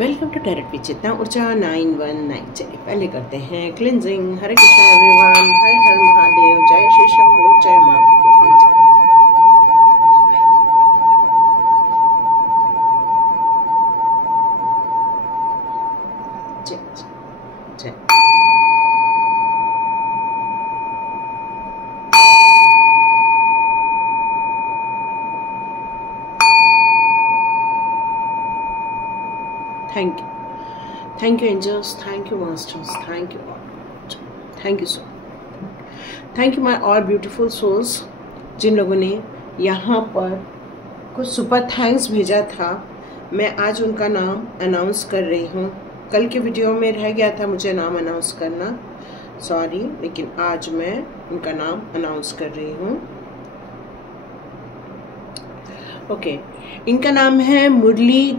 Welcome to tarot with Chetna Urja 919। चलिए पहले करते हैं क्लिनजिंग। हरे कृष्णा एवरीवन, हर हर महादेव, जय श्री शंभू, जय मां भगवती। जय जय जय। Thank you angels, thank you masters, thank you all, thank you so, thank you my all beautiful souls. जिन लोगों ने यहाँ पर कुछ सुपर थैंक्स भेजा था, मैं आज उनका नाम अनाउंस कर रही हूँ। कल के वीडियो में रह गया था मुझे नाम अनाउंस करना, सॉरी, लेकिन आज मैं उनका नाम अनाउंस कर रही हूँ। ओके, इनका नाम है मुरली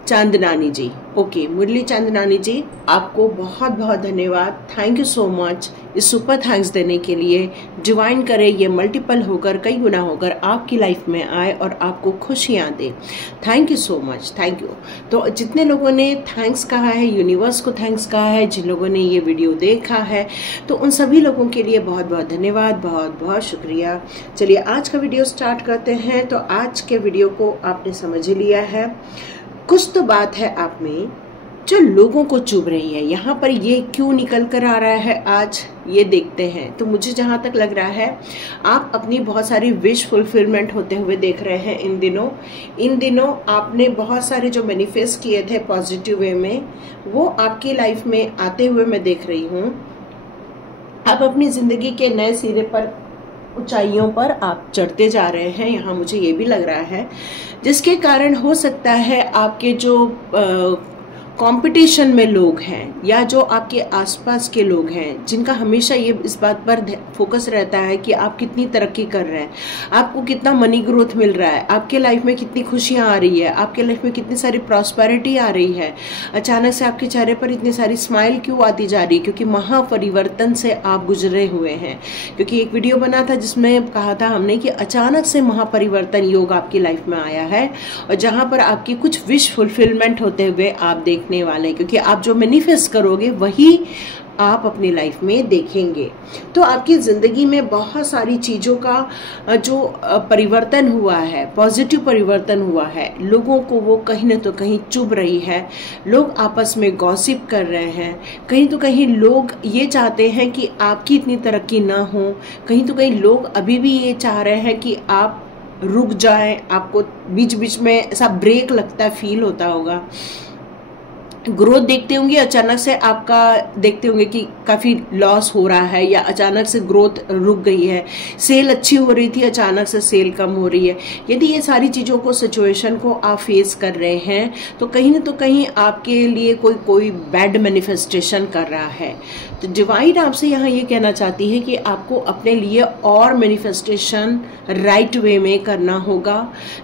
चांदनानी जी। ओके, मुरली चांदनानी जी, आपको बहुत बहुत धन्यवाद, थैंक यू सो मच इस सुपर थैंक्स देने के लिए। डिवाइन करे ये मल्टीपल होकर, कई गुना होकर आपकी लाइफ में आए और आपको खुशियाँ दे। Thank you so much, thank you. तो जितने लोगों ने थैंक्स कहा है, यूनिवर्स को थैंक्स कहा है, जिन लोगों ने ये वीडियो देखा है, तो उन सभी लोगों के लिए बहुत बहुत धन्यवाद, बहुत बहुत शुक्रिया। चलिए आज का वीडियो स्टार्ट करते हैं। तो आज के वीडियो को आपने समझ लिया है, कुछ तो बात है आप में जो लोगों को चुभ रही है। यहाँ पर ये क्यों निकल कर आ रहा है आज ये देखते हैं। तो मुझे जहाँ तक लग रहा है आप अपनी बहुत सारी विश फुलफिलमेंट होते हुए देख रहे हैं इन दिनों आपने बहुत सारे जो मैनिफेस्ट किए थे पॉजिटिव वे में, वो आपकी लाइफ में आते हुए मैं देख रही हूँ। आप अपनी जिंदगी के नए सिरे पर, ऊंचाइयों पर आप चढ़ते जा रहे हैं, यहाँ मुझे ये भी लग रहा है, जिसके कारण हो सकता है आपके जो कंपटीशन में लोग हैं या जो आपके आसपास के लोग हैं, जिनका हमेशा ये इस बात पर फोकस रहता है कि आप कितनी तरक्की कर रहे हैं, आपको कितना मनी ग्रोथ मिल रहा है, आपके लाइफ में कितनी खुशियां आ रही है, आपके लाइफ में कितनी सारी प्रॉस्पेरिटी आ रही है, अचानक से आपके चेहरे पर इतनी सारी स्माइल क्यों आती जा रही है, क्योंकि महापरिवर्तन से आप गुजरे हुए हैं। क्योंकि एक वीडियो बना था जिसमें कहा था हमने कि अचानक से महापरिवर्तन योग आपकी लाइफ में आया है, और जहां पर आपकी कुछ विश फुलफिलमेंट होते हुए आप देखने वाले, क्योंकि आप जो मैनिफेस्ट करोगे वही आप अपनी लाइफ में देखेंगे। तो आपकी जिंदगी में बहुत सारी चीजों का जो परिवर्तन हुआ है, पॉजिटिव परिवर्तन हुआ है, लोगों को वो कहीं न तो कहीं चुभ रही है। लोग आपस में गॉसिप कर रहे हैं, कहीं तो कहीं लोग ये चाहते हैं कि आपकी इतनी तरक्की ना हो, कहीं तो कहीं लोग अभी भी ये चाह रहे हैं कि आप रुक जाएं। आपको बीच बीच में ऐसा ब्रेक लगता है, फील होता होगा। ग्रोथ देखते होंगे, अचानक से आपका देखते होंगे कि काफी लॉस हो रहा है, या अचानक से ग्रोथ रुक गई है। सेल अच्छी हो रही थी, अचानक से सेल कम हो रही है। यदि ये सारी चीजों को, सिचुएशन को आप फेस कर रहे हैं, तो कहीं न तो कहीं आपके लिए कोई बैड मैनिफेस्टेशन कर रहा है। तो डिवाइन आपसे यहाँ ये कहना चाहती है कि आपको अपने लिए और मैनिफेस्टेशन राइट वे में करना होगा।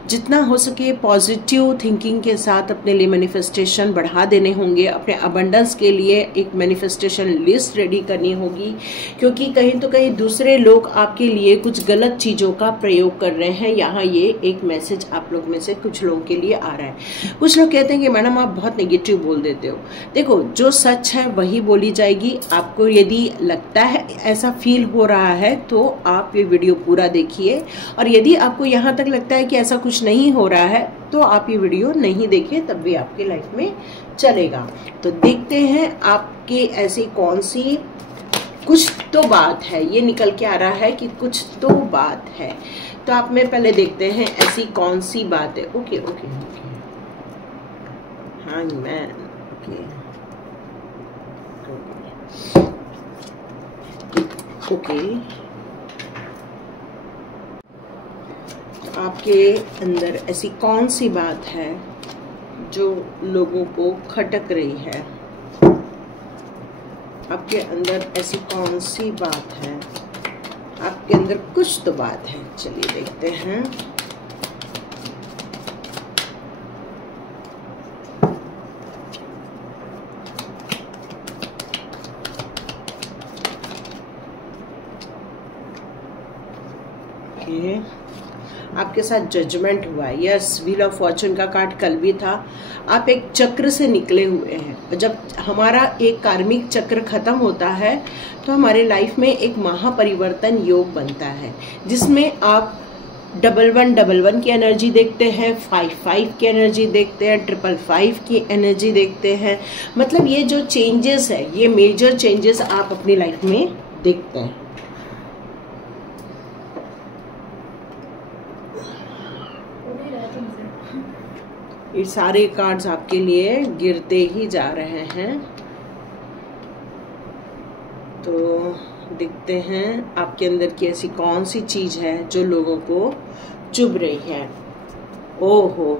जितना हो सके पॉजिटिव थिंकिंग के साथ अपने लिए मैनिफेस्टेशन बढ़ा देने होंगे। अपने अबंडेंस के लिए एक मैनिफेस्टेशन लिस्ट रेडी करनी होगी, क्योंकि कहीं तो कहीं दूसरे लोग आपके लिए कुछ गलत चीजों का प्रयोग कर रहे हैं। यहाँ ये एक मैसेज आप लोग में से कुछ लोगों के लिए आ रहा है। कुछ लोग कहते हैं कि मैडम आप बहुत नेगेटिव बोल देते हो। देखो, जो सच है वही बोली जाएगी। आपको यदि लगता है, ऐसा फील हो रहा है, तो आप ये वीडियो पूरा देखिए, और यदि आपको यहाँ तक लगता है कि ऐसा कुछ नहीं हो रहा है, तो आप ये वीडियो नहीं देखिए, तब भी आपकी लाइफ में चलेगा। तो देखते हैं आपके ऐसी कौन सी कुछ तो बात है, ये निकल के आ रहा है कि कुछ तो बात है। तो आप में पहले देखते हैं ऐसी कौन सी बात है। ओके ओके ओके, हाँ मैन, ओके ओके। आपके अंदर ऐसी कौन सी बात है जो लोगों को खटक रही है? आपके अंदर ऐसी कौन सी बात है? आपके अंदर कुछ तो बात है। चलिए देखते हैं। आपके साथ जजमेंट हुआ है। यस, व्हील ऑफ फॉर्चून का कार्ड कल भी था। आप एक चक्र से निकले हुए हैं। जब हमारा एक कार्मिक चक्र खत्म होता है तो हमारे लाइफ में एक महापरिवर्तन योग बनता है, जिसमें आप 1111 की एनर्जी देखते हैं, 55 की एनर्जी देखते हैं, 555 की एनर्जी देखते हैं। मतलब ये जो चेंजेस है, ये मेजर चेंजेस आप अपनी लाइफ में देखते हैं। ये सारे कार्ड्स आपके लिए गिरते ही जा रहे हैं। तो देखते हैं आपके अंदर की ऐसी कौन सी चीज है जो लोगों को चुभ रही है। ओ हो,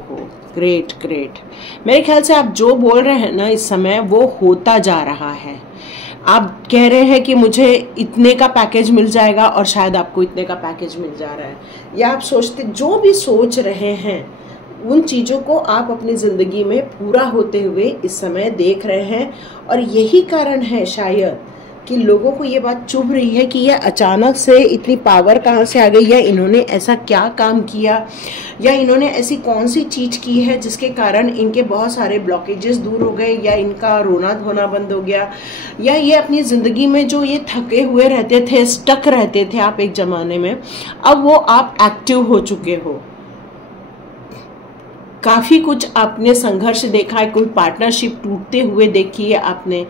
ग्रेट ग्रेट। मेरे ख्याल से आप जो बोल रहे हैं ना इस समय, वो होता जा रहा है। आप कह रहे हैं कि मुझे इतने का पैकेज मिल जाएगा और शायद आपको इतने का पैकेज मिल जा रहा है, या आप सोचते, जो भी सोच रहे हैं उन चीज़ों को आप अपनी ज़िंदगी में पूरा होते हुए इस समय देख रहे हैं। और यही कारण है शायद कि लोगों को ये बात चुभ रही है कि यह अचानक से इतनी पावर कहाँ से आ गई, या इन्होंने ऐसा क्या काम किया, या इन्होंने ऐसी कौन सी चीज़ की है जिसके कारण इनके बहुत सारे ब्लॉकेजेस दूर हो गए, या इनका रोना धोना बंद हो गया, या ये अपनी ज़िंदगी में जो ये थके हुए रहते थे, स्टक रहते थे आप एक ज़माने में, अब वो आप एक्टिव हो चुके हो। काफ़ी कुछ आपने संघर्ष देखा है, कोई पार्टनरशिप टूटते हुए देखी है आपने,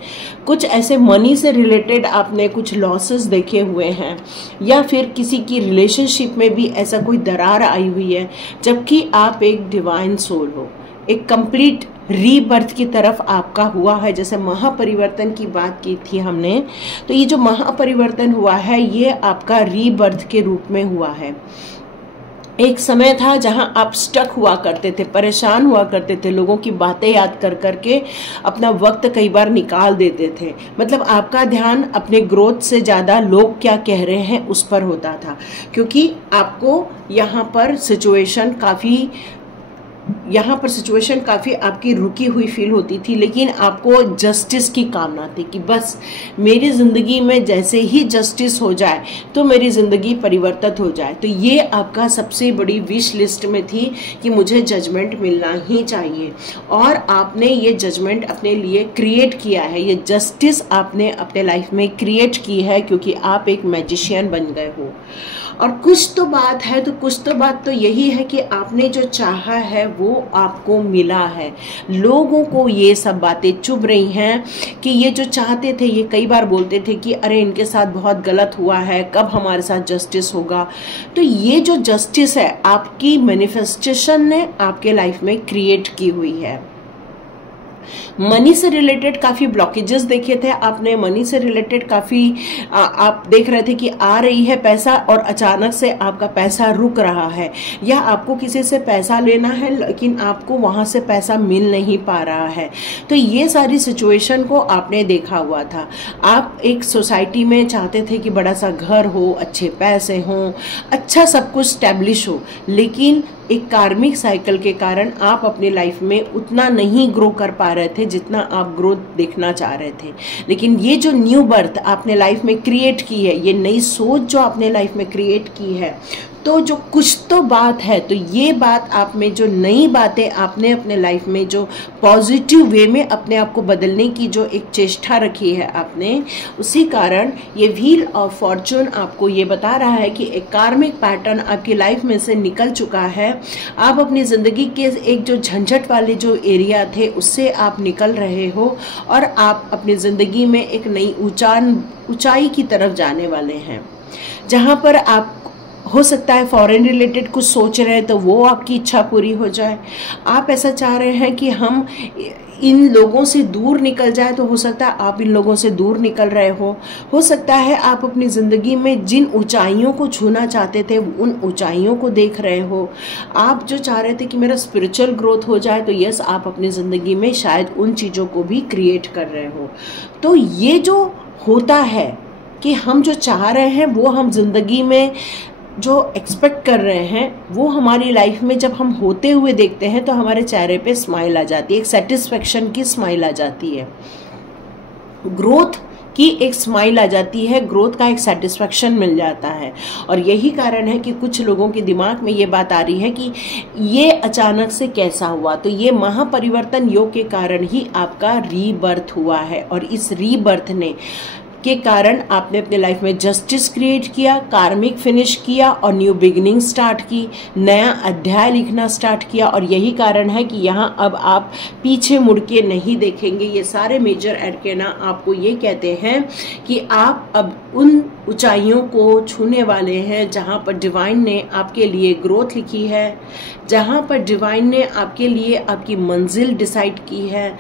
कुछ ऐसे मनी से रिलेटेड आपने कुछ लॉसेस देखे हुए हैं, या फिर किसी की रिलेशनशिप में भी ऐसा कोई दरार आई हुई है, जबकि आप एक डिवाइन सोल हो। एक कंप्लीट रीबर्थ की तरफ आपका हुआ है। जैसे महापरिवर्तन की बात की थी हमने, तो ये जो महापरिवर्तन हुआ है ये आपका रीबर्थ के रूप में हुआ है। एक समय था जहां आप स्टक हुआ करते थे, परेशान हुआ करते थे, लोगों की बातें याद कर करके अपना वक्त कई बार निकाल देते थे। मतलब आपका ध्यान अपने ग्रोथ से ज़्यादा लोग क्या कह रहे हैं उस पर होता था, क्योंकि आपको यहाँ पर सिचुएशन काफ़ी आपकी रुकी हुई फील होती थी। लेकिन आपको जस्टिस की कामना थी कि बस मेरी ज़िंदगी में जैसे ही जस्टिस हो जाए तो मेरी ज़िंदगी परिवर्तित हो जाए। तो ये आपका सबसे बड़ी विश लिस्ट में थी कि मुझे जजमेंट मिलना ही चाहिए, और आपने ये जजमेंट अपने लिए क्रिएट किया है, ये जस्टिस आपने अपने लाइफ में क्रिएट की है, क्योंकि आप एक मैजिशियन बन गए हो। और कुछ तो बात तो यही है कि आपने जो चाहा है वो आपको मिला है। लोगों को ये सब बातें चुभ रही हैं कि ये जो चाहते थे, ये कई बार बोलते थे कि अरे इनके साथ बहुत गलत हुआ है, कब हमारे साथ जस्टिस होगा। तो ये जो जस्टिस है आपकी मैनिफेस्टेशन ने आपके लाइफ में क्रिएट की हुई है। मनी से रिलेटेड काफ़ी ब्लॉकेजेस देखे थे आपने, मनी से रिलेटेड काफ़ी आप देख रहे थे कि आ रही है पैसा और अचानक से आपका पैसा रुक रहा है, या आपको किसी से पैसा लेना है लेकिन आपको वहाँ से पैसा मिल नहीं पा रहा है। तो ये सारी सिचुएशन को आपने देखा हुआ था। आप एक सोसाइटी में चाहते थे कि बड़ा सा घर हो, अच्छे पैसे हों, अच्छा सब कुछ स्टैब्लिश हो, लेकिन एक कार्मिक साइकिल के कारण आप अपनी लाइफ में उतना नहीं ग्रो कर पा रहे थे जितना आप ग्रोथ देखना चाह रहे थे। लेकिन ये जो न्यू बर्थ आपने लाइफ में क्रिएट की है, ये नई सोच जो आपने लाइफ में क्रिएट की है, तो जो कुछ तो बात है, तो ये बात आप में जो नई बातें आपने अपने लाइफ में जो पॉजिटिव वे में अपने आप को बदलने की जो एक चेष्टा रखी है आपने, उसी कारण ये व्हील ऑफ फॉर्चून आपको ये बता रहा है कि एक कार्मिक पैटर्न आपकी लाइफ में से निकल चुका है। आप अपनी ज़िंदगी के एक जो झंझट वाले जो एरिया थे उससे आप निकल रहे हो, और आप अपनी ज़िंदगी में एक नई ऊंचाई की तरफ जाने वाले हैं, जहाँ पर आप हो सकता है फॉरेन रिलेटेड कुछ सोच रहे हैं तो वो आपकी इच्छा पूरी हो जाए। आप ऐसा चाह रहे हैं कि हम इन लोगों से दूर निकल जाए, तो हो सकता है आप इन लोगों से दूर निकल रहे हो सकता है आप अपनी ज़िंदगी में जिन ऊंचाइयों को छूना चाहते थे उन ऊंचाइयों को देख रहे हो। आप जो चाह रहे थे कि मेरा स्पिरिचुअल ग्रोथ हो जाए, तो यस आप अपनी ज़िंदगी में शायद उन चीज़ों को भी क्रिएट कर रहे हो। तो ये जो होता है कि हम जो चाह रहे हैं वो हम ज़िंदगी में जो एक्सपेक्ट कर रहे हैं वो हमारी लाइफ में जब हम होते हुए देखते हैं तो हमारे चेहरे पे स्माइल आ जाती है, एक सेटिस्फेक्शन की स्माइल आ जाती है। ग्रोथ की एक स्माइल आ जाती है, ग्रोथ का एक सेटिस्फेक्शन मिल जाता है। और यही कारण है कि कुछ लोगों के दिमाग में ये बात आ रही है कि ये अचानक से कैसा हुआ। तो ये महापरिवर्तन योग के कारण ही आपका रीबर्थ हुआ है, और इस रीबर्थ ने के कारण आपने अपने लाइफ में जस्टिस क्रिएट किया, कार्मिक फिनिश किया और न्यू बिगिनिंग स्टार्ट की, नया अध्याय लिखना स्टार्ट किया। और यही कारण है कि यहाँ अब आप पीछे मुड़ के नहीं देखेंगे। ये सारे मेजर एरकेना आपको ये कहते हैं कि आप अब उन ऊंचाइयों को छूने वाले हैं जहाँ पर डिवाइन ने आपके लिए ग्रोथ लिखी है, जहाँ पर डिवाइन ने आपके लिए आपकी मंजिल डिसाइड की है,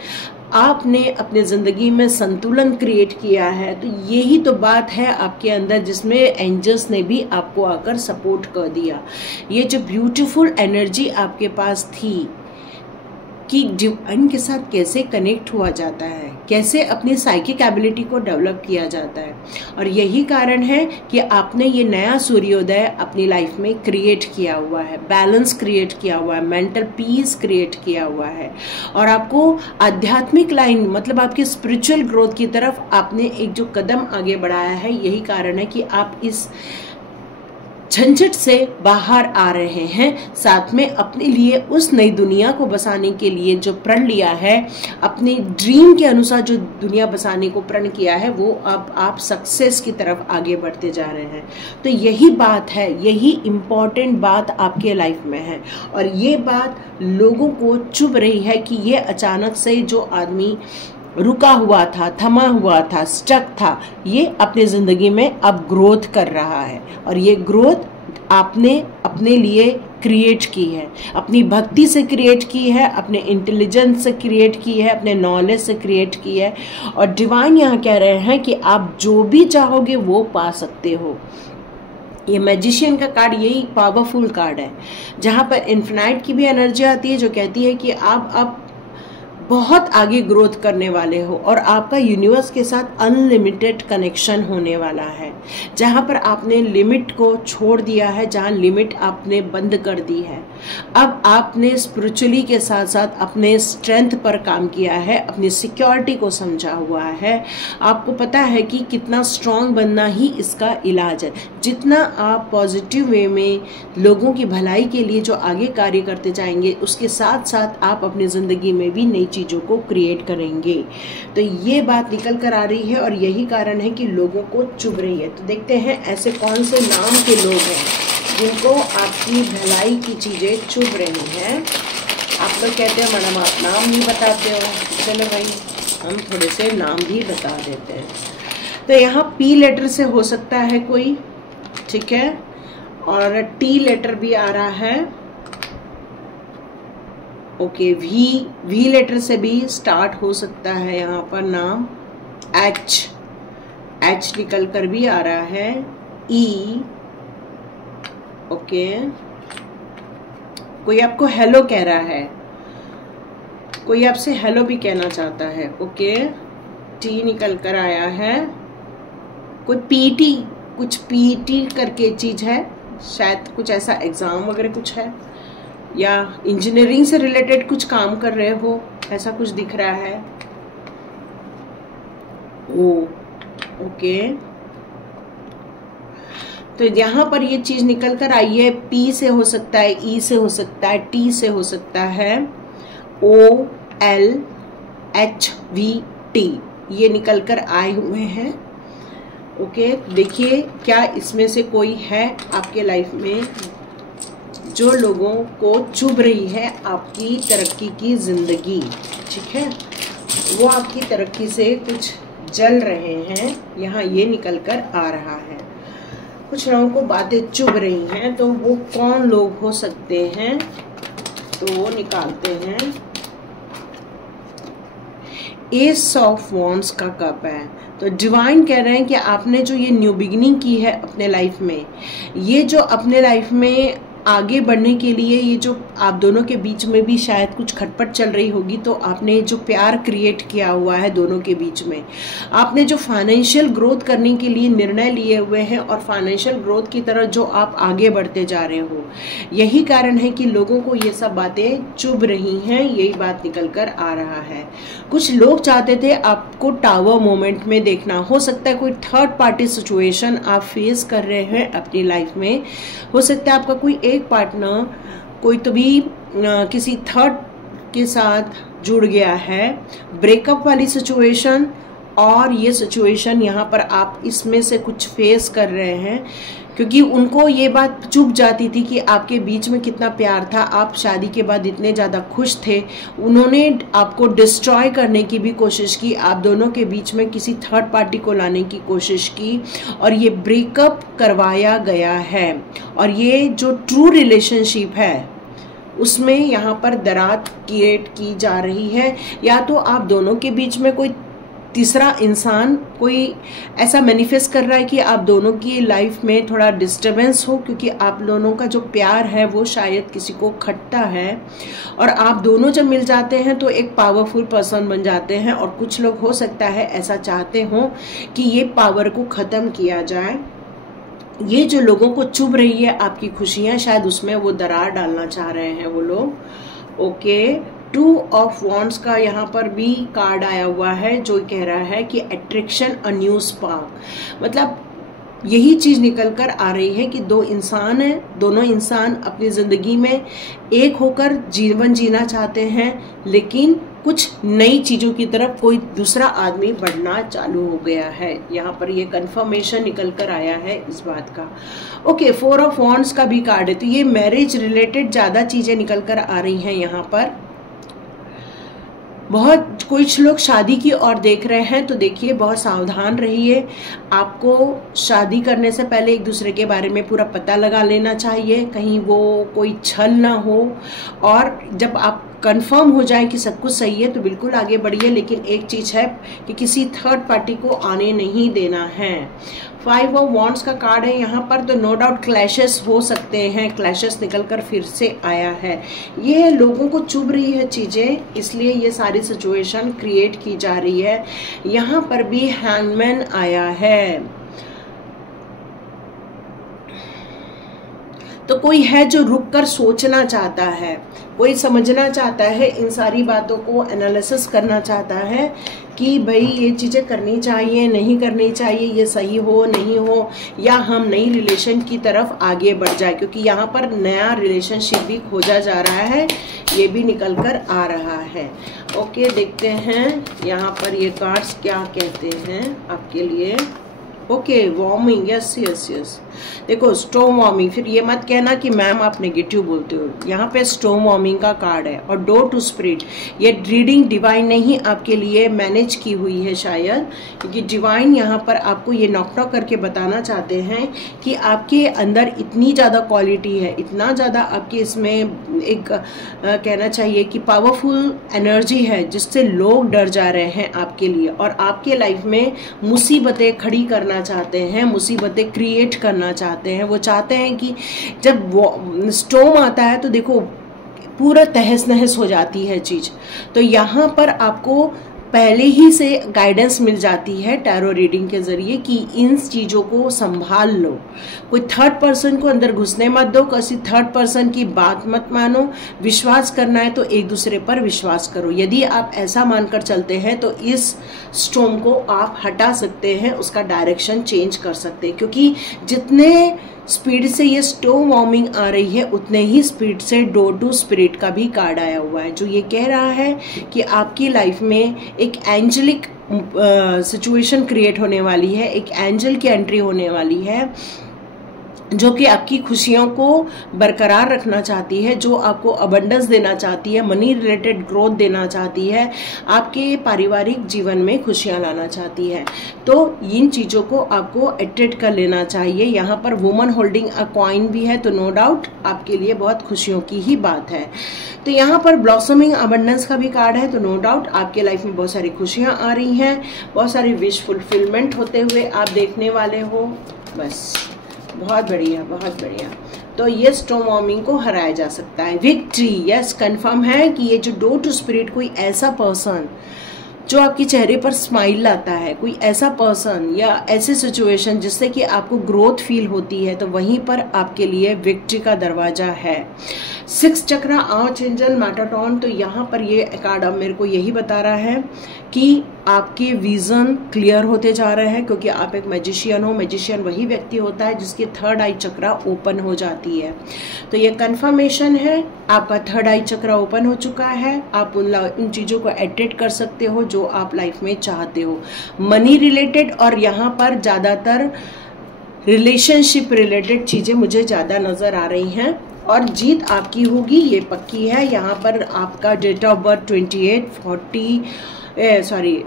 आपने अपने ज़िंदगी में संतुलन क्रिएट किया है। तो यही तो बात है आपके अंदर, जिसमें एंजल्स ने भी आपको आकर सपोर्ट कर दिया। ये जो ब्यूटीफुल एनर्जी आपके पास थी कि डिवाइन के साथ कैसे कनेक्ट हुआ जाता है, कैसे अपनी साइकिक एबिलिटी को डेवलप किया जाता है। और यही कारण है कि आपने ये नया सूर्योदय अपनी लाइफ में क्रिएट किया हुआ है, बैलेंस क्रिएट किया हुआ है, मेंटल पीस क्रिएट किया हुआ है, और आपको आध्यात्मिक लाइन मतलब आपकी स्पिरिचुअल ग्रोथ की तरफ आपने एक जो कदम आगे बढ़ाया है। यही कारण है कि आप इस झंझट से बाहर आ रहे हैं, साथ में अपने लिए उस नई दुनिया को बसाने के लिए जो प्रण लिया है, अपने ड्रीम के अनुसार जो दुनिया बसाने को प्रण किया है, वो अब आप सक्सेस की तरफ आगे बढ़ते जा रहे हैं। तो यही बात है, यही इम्पोर्टेंट बात आपके लाइफ में है। और ये बात लोगों को चुभ रही है कि ये अचानक से जो आदमी रुका हुआ था, थमा हुआ था, स्टक था, ये अपने ज़िंदगी में अब ग्रोथ कर रहा है। और ये ग्रोथ आपने अपने लिए क्रिएट की है, अपनी भक्ति से क्रिएट की है, अपने इंटेलिजेंस से क्रिएट की है, अपने नॉलेज से क्रिएट की है। और डिवाइन यहाँ कह रहे हैं कि आप जो भी चाहोगे वो पा सकते हो। ये मैजिशियन का कार्ड यही पावरफुल कार्ड है, जहाँ पर इन्फिनाइट की भी एनर्जी आती है, जो कहती है कि आप बहुत आगे ग्रोथ करने वाले हो, और आपका यूनिवर्स के साथ अनलिमिटेड कनेक्शन होने वाला है। जहाँ पर आपने लिमिट को छोड़ दिया है, जहाँ लिमिट आपने बंद कर दी है, अब आपने स्पिरिचुअली के साथ साथ अपने स्ट्रेंथ पर काम किया है, अपनी सिक्योरिटी को समझा हुआ है। आपको पता है कि कितना स्ट्रांग बनना ही इसका इलाज है। जितना आप पॉजिटिव वे में लोगों की भलाई के लिए जो आगे कार्य करते जाएंगे, उसके साथ साथ आप अपनी ज़िंदगी में भी नई चीज़ों को क्रिएट करेंगे। तो ये बात निकल कर आ रही है, और यही कारण है कि लोगों को चुभ रही है। तो देखते हैं ऐसे कौन से नाम के लोग हैं जिनको आपकी भलाई की चीज़ें चुभ रही हैं। आप लोग कहते हैं मैडम आप नाम नहीं बताते हो, चलो भाई हम थोड़े से नाम भी बता देते हैं। तो यहाँ पी लेटर से हो सकता है कोई, ठीक है, और टी लेटर भी आ रहा है, ओके, वी लेटर से भी स्टार्ट हो सकता है यहाँ पर नाम। एच निकल कर भी आ रहा है, ई, ओके, कोई आपको हेलो कह रहा है, कोई आपसे हेलो भी कहना चाहता है, ओके, टी निकल कर आया है, कोई पीटी, कुछ पीटी करके चीज है, शायद कुछ ऐसा एग्जाम वगैरह कुछ है, या इंजीनियरिंग से रिलेटेड कुछ काम कर रहे हो, ऐसा कुछ दिख रहा है। ओके, तो यहाँ पर ये चीज निकल कर आई है। पी से हो सकता है, ई से हो सकता है, टी से हो सकता है, O L H V T, ये निकल कर आए हुए हैं। ओके, देखिए क्या इसमें से कोई है आपके लाइफ में जो लोगों को चुभ रही है आपकी तरक्की की जिंदगी, ठीक है, वो आपकी तरक्की से कुछ जल रहे हैं, यहाँ ये निकल कर आ रहा है। कुछ लोगों को बातें चुभ रही हैं, तो वो कौन लोग हो सकते हैं, तो वो निकालते हैं। एस ऑफ वॉन्ड्स का कप है, तो डिवाइन कह रहे हैं कि आपने जो ये न्यू बिगिनिंग की है अपने लाइफ में, ये जो अपने लाइफ में आगे बढ़ने के लिए ये जो आप दोनों के बीच में भी शायद कुछ खटपट चल रही होगी, तो आपने जो प्यार क्रिएट किया हुआ है दोनों के बीच में, आपने जो फाइनेंशियल ग्रोथ करने के लिए निर्णय लिए हुए हैं और फाइनेंशियल ग्रोथ की तरफ जो आप आगे बढ़ते जा रहे हो, यही कारण है कि लोगों को ये सब बातें चुभ रही हैं, यही बात निकल कर आ रहा है। कुछ लोग चाहते थे आपको टावर मोमेंट में देखना, हो सकता है कोई थर्ड पार्टी सिचुएशन आप फेस कर रहे हैं अपनी लाइफ में, हो सकता है आपका कोई एक पार्टनर कोई तो भी किसी थर्ड के साथ जुड़ गया है, ब्रेकअप वाली सिचुएशन, और ये सिचुएशन यहाँ पर आप इसमें से कुछ फेस कर रहे हैं क्योंकि उनको ये बात चुभ जाती थी कि आपके बीच में कितना प्यार था, आप शादी के बाद इतने ज़्यादा खुश थे, उन्होंने आपको डिस्ट्रॉय करने की भी कोशिश की, आप दोनों के बीच में किसी थर्ड पार्टी को लाने की कोशिश की और ये ब्रेकअप करवाया गया है। और ये जो ट्रू रिलेशनशिप है उसमें यहाँ पर दरार क्रिएट की जा रही है, या तो आप दोनों के बीच में कोई तीसरा इंसान कोई ऐसा मैनिफेस्ट कर रहा है कि आप दोनों की लाइफ में थोड़ा डिस्टर्बेंस हो, क्योंकि आप दोनों का जो प्यार है वो शायद किसी को खटता है और आप दोनों जब मिल जाते हैं तो एक पावरफुल पर्सन बन जाते हैं। और कुछ लोग हो सकता है ऐसा चाहते हो कि ये पावर को ख़त्म किया जाए। ये जो लोगों को चुभ रही है आपकी खुशियाँ, शायद उसमें वो दरार डालना चाह रहे हैं वो लोग। ओके, 2 ऑफ वॉन्ड्स का यहाँ पर भी कार्ड आया हुआ है जो कह रहा है कि अट्रैक्शन अ न्यू स्पार्क, मतलब यही चीज निकल कर आ रही है कि दो इंसान हैं, दोनों इंसान अपनी जिंदगी में एक होकर जीवन जीना चाहते हैं, लेकिन कुछ नई चीजों की तरफ कोई दूसरा आदमी बढ़ना चालू हो गया है। यहाँ पर ये कंफर्मेशन निकल कर आया है इस बात का। ओके, 4 ऑफ वॉन्ड्स का भी कार्ड है, तो ये मैरिज रिलेटेड ज्यादा चीजें निकल कर आ रही हैं यहाँ पर। बहुत कुछ लोग शादी की ओर देख रहे हैं, तो देखिए बहुत सावधान रहिए। आपको शादी करने से पहले एक दूसरे के बारे में पूरा पता लगा लेना चाहिए, कहीं वो कोई छल ना हो, और जब आप कंफर्म हो जाए कि सब कुछ सही है तो बिल्कुल आगे बढ़िए। लेकिन एक चीज है कि किसी थर्ड पार्टी को आने नहीं देना है। 5 ऑफ वॉन्ड्स का कार्ड है यहाँ पर, तो नो डाउट क्लैशेस हो सकते हैं, क्लैशेस निकलकर फिर से आया है। ये लोगों को चुभ रही है चीजें, इसलिए ये सारी सिचुएशन क्रिएट की जा रही है। यहाँ पर भी हैंगमैन आया है, तो कोई है जो रुक कर सोचना चाहता है, कोई समझना चाहता है, इन सारी बातों को एनालिसिस करना चाहता है कि भाई ये चीज़ें करनी चाहिए नहीं करनी चाहिए, ये सही हो नहीं हो, या हम नई रिलेशन की तरफ आगे बढ़ जाए, क्योंकि यहाँ पर नया रिलेशनशिप भी खोजा जा रहा है, ये भी निकल कर आ रहा है। ओके, देखते हैं यहाँ पर ये कार्ड्स क्या कहते हैं आपके लिए। Okay, warming, yes yes yes, देखो स्टॉर्म वार्मिंग, फिर ये मत कहना कि मैम आप नेगेटिव बोलते हो, यहाँ पे स्टॉर्म वार्मिंग का कार्ड है। और डोर टू स्पिरिट, ये रीडिंग डिवाइन ने ही आपके लिए मैनेज की हुई है शायद, क्योंकि डिवाइन यहाँ पर आपको ये नॉक नॉक करके बताना चाहते हैं कि आपके अंदर इतनी ज़्यादा क्वालिटी है, इतना ज़्यादा आपके इसमें एक कहना चाहिए कि पावरफुल एनर्जी है, जिससे लोग डर जा रहे हैं आपके लिए, और आपके लाइफ में मुसीबतें खड़ी करना चाहते हैं, मुसीबतें क्रिएट करना चाहते हैं। वो चाहते हैं कि जब वो स्टॉर्म आता है तो देखो पूरा तहस नहस हो जाती है चीज, तो यहाँ पर आपको पहले ही से गाइडेंस मिल जाती है टैरो रीडिंग के जरिए कि इन चीज़ों को संभाल लो। कोई थर्ड पर्सन को अंदर घुसने मत दो, किसी थर्ड पर्सन की बात मत मानो, विश्वास करना है तो एक दूसरे पर विश्वास करो। यदि आप ऐसा मानकर चलते हैं तो इस स्टॉर्म को आप हटा सकते हैं, उसका डायरेक्शन चेंज कर सकते हैं, क्योंकि जितने स्पीड से ये स्टॉर्म वार्मिंग आ रही है उतने ही स्पीड से डोर टू स्पिरिट का भी कार्ड आया हुआ है, जो ये कह रहा है कि आपकी लाइफ में एक एंजेलिक सिचुएशन क्रिएट होने वाली है, एक एंजल की एंट्री होने वाली है, जो कि आपकी खुशियों को बरकरार रखना चाहती है, जो आपको अबंडेंस देना चाहती है, मनी रिलेटेड ग्रोथ देना चाहती है, आपके पारिवारिक जीवन में खुशियां लाना चाहती है। तो इन चीज़ों को आपको अट्रैक्ट कर लेना चाहिए। यहाँ पर वुमन होल्डिंग अ कॉइन भी है, तो नो डाउट आपके लिए बहुत खुशियों की ही बात है। तो यहाँ पर ब्लॉसमिंग अबंडेंस का भी कार्ड है, तो नो डाउट आपके लाइफ में बहुत सारी खुशियाँ आ रही हैं, बहुत सारी विश फुलफिलमेंट होते हुए आप देखने वाले हो। बस बहुत बढ़िया, बहुत बढ़िया। तो ये स्टॉर्म वॉर्मिंग को हराया जा सकता है। विक्ट्री, यस कंफर्म है कि ये जो डोर टू स्पिरिट, कोई ऐसा पर्सन जो आपके चेहरे पर स्माइल लाता है, कोई ऐसा पर्सन या ऐसी सिचुएशन जिससे कि आपको ग्रोथ फील होती है, तो वहीं पर आपके लिए विक्ट्री का दरवाजा है। 6 चक्रा आर्चएंजल मेटाट्रॉन, तो यहाँ पर ये कार्ड अब मेरे को यही बता रहा है कि आपके विजन क्लियर होते जा रहे हैं, क्योंकि आप एक मैजिशियन हो। मैजिशियन वही व्यक्ति होता है जिसकी 3rd आई चक्रा ओपन हो जाती है। तो ये कंफर्मेशन है, आपका 3rd आई चक्रा ओपन हो चुका है। आप उन चीज़ों को अट्रैक्ट कर सकते हो जो आप लाइफ में चाहते हो, मनी रिलेटेड, और यहाँ पर ज़्यादातर रिलेशनशिप रिलेटेड चीज़ें मुझे ज़्यादा नज़र आ रही हैं। और जीत आपकी होगी, ये पक्की है। यहाँ पर आपका डेट ऑफ बर्थ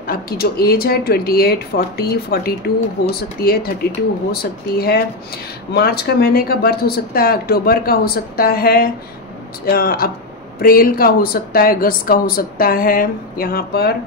आपकी जो एज है 28, 40, 42 हो सकती है, 32 हो सकती है। मार्च का महीने का बर्थ हो सकता है, अक्टूबर का हो सकता है, अप्रैल का हो सकता है, अगस्त का हो सकता है। यहाँ पर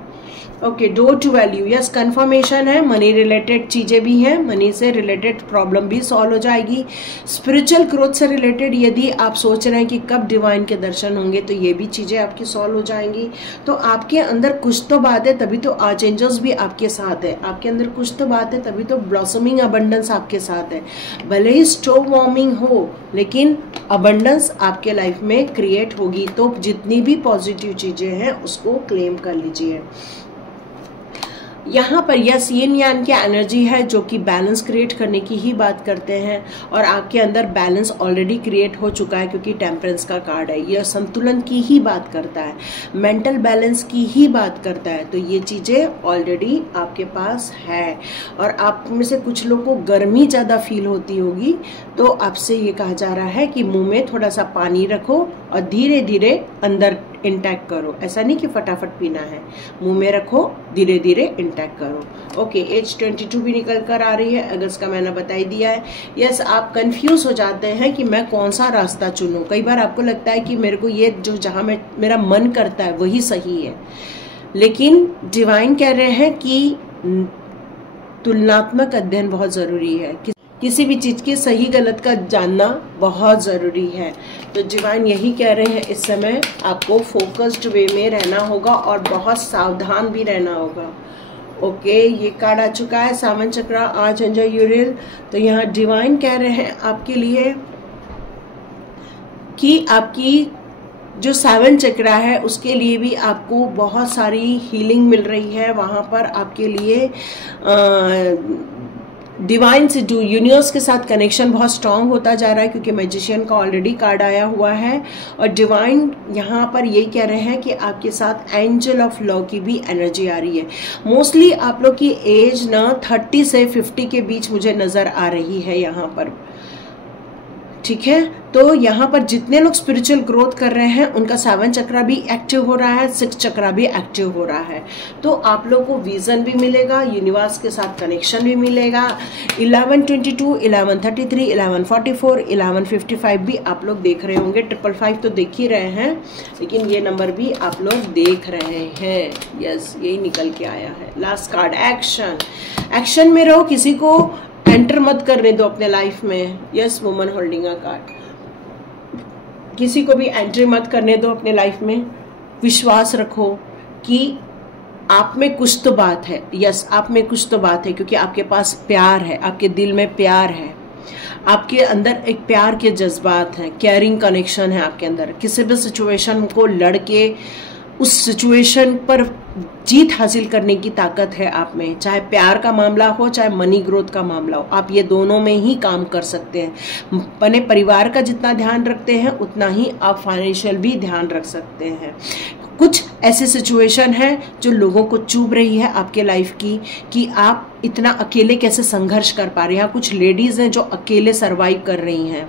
okay, door to value, yes confirmation है। मनी रिलेटेड चीज़ें भी हैं, मनी से रिलेटेड प्रॉब्लम भी सॉल्व हो जाएगी। स्पिरिचुअल ग्रोथ से रिलेटेड यदि आप सोच रहे हैं कि कब डिवाइन के दर्शन होंगे, तो ये भी चीज़ें आपकी सॉल्व हो जाएंगी। तो आपके अंदर कुछ तो बात है, तभी तो आर्चएंजल्स भी आपके साथ है। आपके अंदर कुछ तो बात है, तभी तो ब्लॉसमिंग अबंडेंस आपके साथ है। भले ही स्टॉर्म वॉर्मिंग हो, लेकिन अबंडेंस आपके लाइफ में क्रिएट होगी। तो जितनी भी पॉजिटिव चीज़ें हैं उसको क्लेम कर लीजिए। यहाँ पर यस यिन यान की एनर्जी है जो कि बैलेंस क्रिएट करने की ही बात करते हैं, और आपके अंदर बैलेंस ऑलरेडी क्रिएट हो चुका है, क्योंकि टेम्परेंस का कार्ड है। यह संतुलन की ही बात करता है, मेंटल बैलेंस की ही बात करता है। तो ये चीज़ें ऑलरेडी आपके पास है। और आप में से कुछ लोगों को गर्मी ज़्यादा फील होती होगी, तो आपसे ये कहा जा रहा है कि मुंह में थोड़ा सा पानी रखो और धीरे धीरे अंदर इंटैक्ट करो। ऐसा नहीं कि फटाफट पीना है, मुंह में रखो, धीरे धीरे इंटैक्ट करो। ओके, एज 22 भी निकल कर आ रही है, अगस्त का मैंने बता ही दिया है। यस, आप कंफ्यूज हो जाते हैं कि मैं कौन सा रास्ता चुनूं। कई बार आपको लगता है कि मेरे को ये जो जहाँ मेरा मन करता है वही सही है, लेकिन डिवाइन कह रहे हैं कि तुलनात्मक अध्ययन बहुत ज़रूरी है। किसी भी चीज़ की सही गलत का जानना बहुत ज़रूरी है। तो डिवाइन यही कह रहे हैं, इस समय आपको फोकस्ड वे में रहना होगा और बहुत सावधान भी रहना होगा। ओके, ये कार्ड आ चुका है, 7 चक्रा आर्चएंजल यूरियल। तो यहाँ डिवाइन कह रहे हैं आपके लिए कि आपकी जो 7 चक्रा है उसके लिए भी आपको बहुत सारी हीलिंग मिल रही है। वहाँ पर आपके लिए डिवाइन से जो यूनिवर्स के साथ कनेक्शन बहुत स्ट्रांग होता जा रहा है, क्योंकि मैजिशियन का ऑलरेडी कार्ड आया हुआ है। और डिवाइन यहाँ पर यही कह रहे हैं कि आपके साथ एंजल ऑफ लॉ की भी एनर्जी आ रही है। मोस्टली आप लोग की एज ना 30 से 50 के बीच मुझे नज़र आ रही है यहाँ पर, ठीक है। तो यहाँ पर जितने लोग स्पिरिचुअल ग्रोथ कर रहे हैं उनका 7 चक्रा भी एक्टिव हो रहा है, 6 चक्रा भी एक्टिव हो रहा है। तो आप लोग को विजन भी मिलेगा, यूनिवर्स के साथ कनेक्शन भी मिलेगा। 1122, 1133, 1144, 1155 भी आप लोग देख रहे होंगे। 555 तो देख ही रहे हैं, लेकिन ये नंबर भी आप लोग देख रहे हैं। यस, यही निकल के आया है। Last card, action. एक्शन में रहो, किसी को एंटर मत करने दो अपने लाइफ में। Yes, woman holding a card. किसी को भी एंट्री मत करने दो अपने लाइफ में। विश्वास रखो कि आप में कुछ तो बात है। यस, आप में कुछ तो बात है, क्योंकि आपके पास प्यार है, आपके दिल में प्यार है, आपके अंदर एक प्यार के जज्बात हैं, केयरिंग कनेक्शन है आपके अंदर। किसी भी सिचुएशन को लड़ के उस सिचुएशन पर जीत हासिल करने की ताकत है आप में। चाहे प्यार का मामला हो, चाहे मनी ग्रोथ का मामला हो, आप ये दोनों में ही काम कर सकते हैं। अपने परिवार का जितना ध्यान रखते हैं उतना ही आप फाइनेंशियल भी ध्यान रख सकते हैं। कुछ ऐसे सिचुएशन है जो लोगों को चुभ रही है आपके लाइफ की, कि आप इतना अकेले कैसे संघर्ष कर पा रहे हैं। कुछ लेडीज़ हैं जो अकेले सर्वाइव कर रही हैं,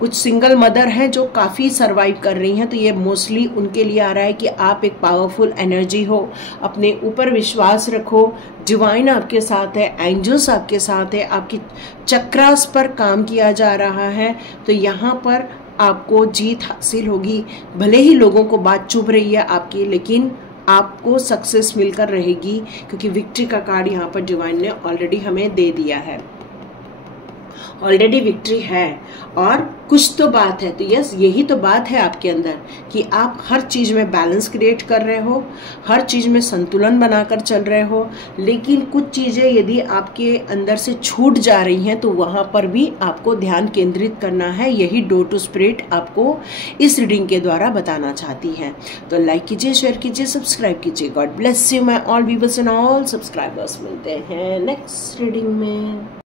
कुछ सिंगल मदर हैं जो काफ़ी सर्वाइव कर रही हैं। तो ये मोस्टली उनके लिए आ रहा है कि आप एक पावरफुल एनर्जी हो, अपने ऊपर विश्वास रखो, डिवाइन आपके साथ है, एंजल्स आपके साथ है, आपकी चक्रास पर काम किया जा रहा है। तो यहाँ पर आपको जीत हासिल होगी। भले ही लोगों को बात चुभ रही है आपकी, लेकिन आपको सक्सेस मिलकर रहेगी, क्योंकि विक्ट्री का कार्ड यहाँ पर डिवाइन ने ऑलरेडी हमें दे दिया है। ऑलरेडी विक्ट्री है और कुछ तो बात है। तो यस, यही तो बात है आपके अंदर कि आप हर चीज में बैलेंस क्रिएट कर रहे हो, हर चीज में संतुलन बनाकर चल रहे हो, लेकिन कुछ चीजें यदि आपके अंदर से छूट जा रही हैं तो वहां पर भी आपको ध्यान केंद्रित करना है। यही डोर टू स्पिरिट आपको इस रीडिंग के द्वारा बताना चाहती है। तो लाइक कीजिए, शेयर कीजिए, सब्सक्राइब कीजिए। God bless you my all viewers and all subscribers. मिलते हैं नेक्स्ट रीडिंग में।